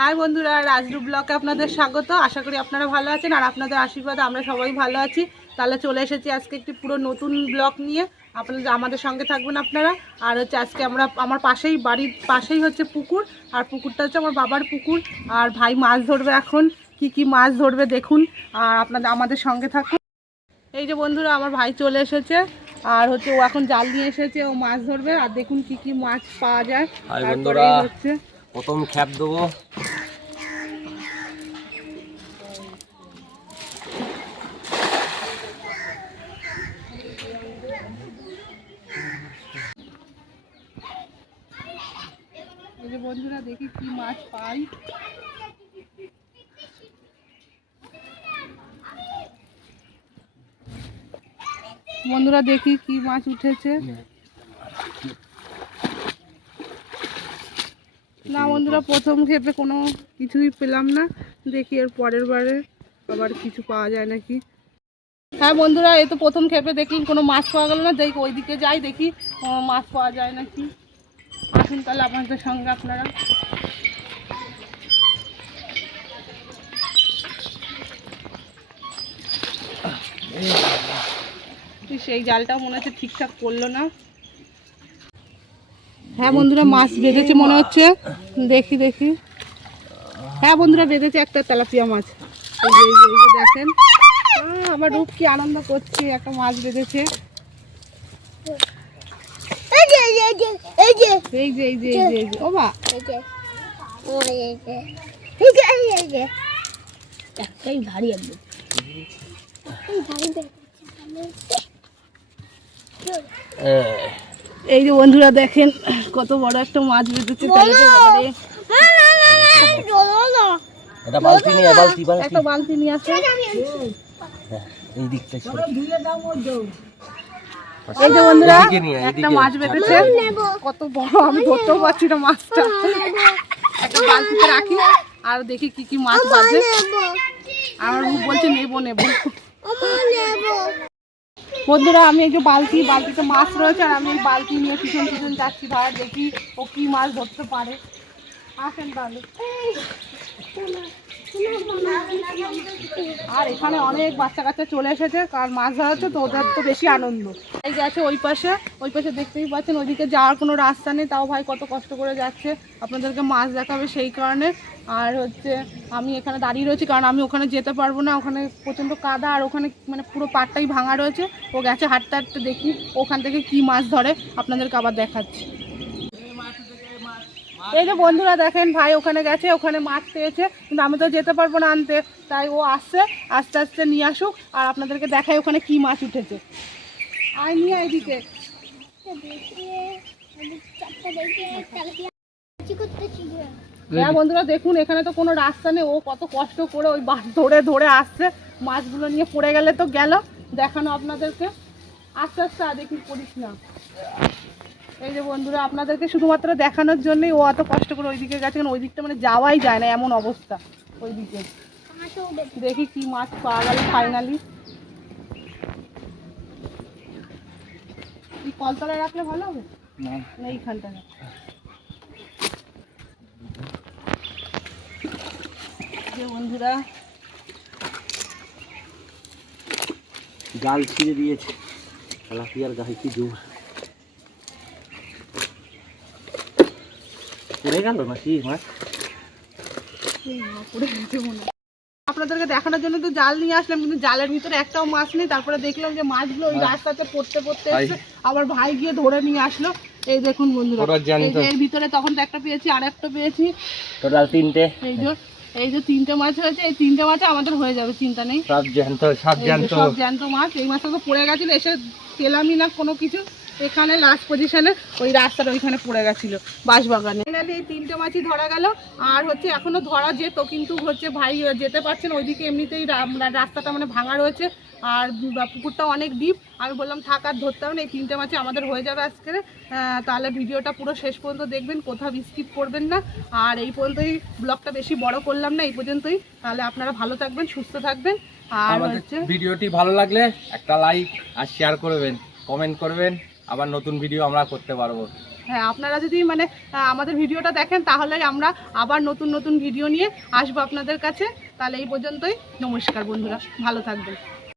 High বন্ধুরা, রাজরূপ ব্লগে আপনাদের স্বাগত। আশা করি আপনারা ভালো আছেন আর আপনাদের আশীর্বাদে আমরা সবাই ভালো আছি। তাহলে চলে এসেছি আজকে একটি পুরো নতুন ব্লগ নিয়ে। আপনারা আমাদের সঙ্গে থাকবেন আপনারা। আর হচ্ছে আজকে আমার বাড়ির পাশেই হচ্ছে পুকুর, আর পুকুরটা হচ্ছে আমার বাবার পুকুর। আর ভাই মাছ ধরবে এখন, কি মাছ ধরবে দেখুন আর আমাদের সঙ্গে থাকুন। এই যে বন্ধুরা, আমার ভাই চলে এসেছে আর হচ্ছে ও এখন জাল নিয়ে এসেছে, ও মাছ ধরবে। আর দেখুন কি মাছ পাওয়া যায়। তারপরে হচ্ছে প্রথম খ্যাপ দেবো। এই যে বন্ধুরা, দেখি কি মাছ পাই। বন্ধুরা দেখি কি মাছ উঠেছে। না বন্ধুরা, প্রথম ক্ষেপে কোনো কিছুই পেলাম না। দেখি এর পরের বারে আবার কিছু পাওয়া যায় নাকি। হ্যাঁ বন্ধুরা, এই তো প্রথম ক্ষেপে দেখলাম কোনো মাছ পাওয়া গেল না। দেখি ওইদিকে যাই, দেখি মাছ পাওয়া যায় নাকি। আসুন তাহলে আপনাদের সঙ্গে আপনারা। সেই জালটা মনে হচ্ছে ঠিকঠাক করলো না। হ্যাঁ বন্ধুরা, মাছ বেঁধেছে মনে হচ্ছে। দেখি। হ্যাঁ বন্ধুরা, বেঁধেছে একটা তেলাপিয়া মাছ। এই যে দেখেন, আমার রূপ কি আনন্দ করছে, একটা মাছ বেঁধেছে। এই যে ও মা, একটাই ভারী একদম। এই যে বন্ধুরা দেখেন, কত বড় একটা মাছ বেঁধেছে। একটা বালতি নিয়ে আসে। এই যে বন্ধুরা, একটা মাছ বেঁধেছে, কত বড়, আমি ধরতেও পারছি না মাছটা। একটা বালতিতে রাখি আর দেখি কি মাছ বাজে। আমার রূপ বলছে নেবো। বন্ধুরা, আমি এই যে বালতিতে মাছ রয়েছে আর আমি এই বালতি নিয়ে পিছন যাচ্ছি ভাই, দেখি ও কি মাছ ধরতে পারে। আসেন তাহলে। আর এখানে অনেক বাচ্চা কাচ্চা চলে এসেছে, কারণ মাছ ধরা হচ্ছে তো ওদের তো বেশি আনন্দ। এই গেছে ওই পাশে দেখতেই পাচ্ছেন, ওইদিকে যাওয়ার কোনো রাস্তা নেই। তাও ভাই কত কষ্ট করে যাচ্ছে, আপনাদেরকে মাছ দেখাবে সেই কারণে। আর হচ্ছে আমি এখানে দাঁড়িয়ে রয়েছি, কারণ আমি ওখানে যেতে পারবো না, ওখানে প্রচণ্ড কাদা আর ওখানে মানে পুরো পাড়টাই ভাঙা রয়েছে। ও গেছে হাঁটতে দেখি ওখান থেকে কি মাছ ধরে, আপনাদেরকে আবার দেখাচ্ছি। এই যে বন্ধুরা দেখেন, ভাই ওখানে গেছে, ওখানে মাছ পেয়েছে, কিন্তু আমি তো যেতে পারবো না আনতে। তাই ও আসছে, আস্তে নিয়ে আসুক আর আপনাদেরকে দেখাই ওখানে কি মাছ উঠেছে। আয় নিয়ে এদিকে। হ্যাঁ বন্ধুরা দেখুন, এখানে তো কোনো রাস্তা নেই, ও কত কষ্ট করে ওই ধরে আসছে। মাছগুলো নিয়ে পড়ে গেলে তো গেল, দেখানো আপনাদেরকে। আস্তে দেখি পড়িস না। এই যে বন্ধুরা, আপনাদেরকে শুধুমাত্র দেখানোর জন্যই ও অত কষ্ট করে ওইদিকে গেছে, কারণ ওই দিকটা মানে যাওয়াই যায় না, এমন অবস্থা ওইদিকে। দেখি কি মাছ পাওয়া গেল ফাইনালি। এই কলতলায় রাখলে ভালো হবে না, এইখানটা বন্ধুরা জাল ছিঁড়ে দিয়েছে, তেলাপিয়ার গায়ে কি জোর পড়ে গেল নাকি মাছ। আপনাদেরকে দেখানোর জন্য তো জাল নিয়ে আসলাম, কিন্তু জালের ভিতরে একটাও মাছ নেই। তারপরে দেখলাম যে মাছগুলো ওই রাস্তাতে পড়তে এসছে, আবার ভাই গিয়ে ধরে নিয়ে আসলো। এই দেখুন বন্ধুরা, এর ভিতরে তখন তো একটা পেয়েছি আর একটা পেয়েছি, টোটাল তিনটে। এই যে তিনটে মাছ হয়েছে, এই তিনটে মাছ আমাদের হয়ে যাবে, চিন্তা নেই। সব জ্যান্ত মাছ। এই মাছটা তো পড়ে গেছিল, এসে পেলামই না কোনো কিছু। এখানে লাস্ট পজিশনে ওই রাস্তাটা ওইখানে পড়ে গেছিল বাঁশবাগানে। এই তিনটে মাছই ধরা গেল। আর হচ্ছে এখনো ধরা যেত, কিন্তু হচ্ছে ভাই যেতে পারছেন ওইদিকে, এমনিতেই রাস্তাটা মানে ভাঙা রয়েছে আর পুকুরটা অনেক ডিপ। আমি বললাম থাক আর ধরতে হবে না, এই তিনটে মাছই আমাদের হয়ে যাবে আজকে। তাহলে ভিডিওটা পুরো শেষ পর্যন্ত দেখবেন, কোথাও স্কিপ করবেন না। আর এই পর্যন্তই, ব্লগটা বেশি বড় করলাম না, এই পর্যন্তই। তাহলে আপনারা ভালো থাকবেন, সুস্থ থাকবেন। আর হচ্ছে ভিডিওটি ভালো লাগলে একটা লাইক আর শেয়ার করবেন, কমেন্ট করবেন, আবার নতুন ভিডিও আমরা করতে পারবো। হ্যাঁ, আপনারা যদি মানে আমাদের ভিডিওটা দেখেন তাহলে আমরা আবার নতুন নতুন ভিডিও নিয়ে আসবো আপনাদের কাছে। তাহলে এই পর্যন্তই, নমস্কার বন্ধুরা, ভালো থাকবেন।